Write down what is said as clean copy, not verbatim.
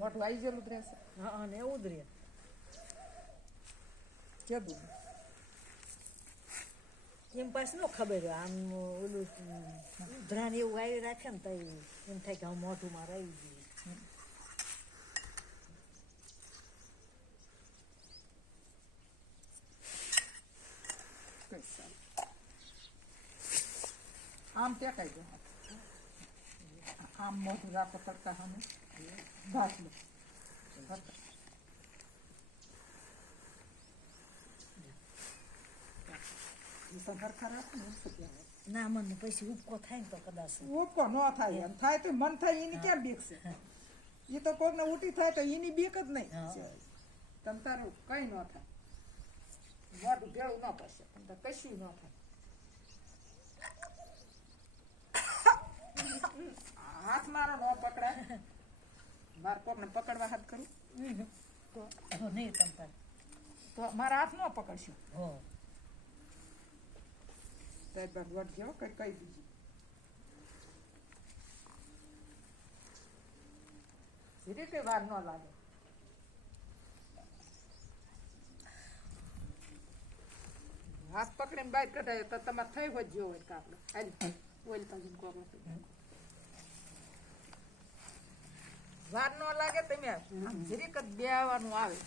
મોટું આવી ગયેલું જ રહેશે. હા ને એવું જ રહે. કેદું એમ પાછું ન ખબર હોય આમ ઓલું ધ્રાન એવું આવી રાખે ને તો એમ થાય કે હું મોઢું માં રહી ગયું. કઈ સારું. આમ ટેકાઈ દો. આમ મોઢું રાખો તડકા સામે ઘાસ લો. ના મને પછી ઉપકો થાય ને તો કદાચ ઉપકો ન થાય એમ થાય તો મન થાય એની ક્યાં બીક છે. એ તો કોકને ઉલટી થાય તો એની બીક જ નહીં. તમ તારું કઈ ન થાય. મોઢું ભેળું ન પડશે તમ તાર કશું ન થાય. હાથ મારો ન પકડાય. માર કોકને પકડવા હાથ કરું તો નહીં તમ તાર તો મારા હાથ ન પકડશું. હો સાહેબ વટ જેવો કઈ કહી દીધી. સીધી કઈ વાર ન લાગે. હાથ પકડીને બહાર કઢાય તો તમારે થઈ હોય જેવો હોય કાપડો હાલી ઓઇલ પાછું કોકડો વાર ન લાગે તમે જીરીક જ બે આવવાનું આવે.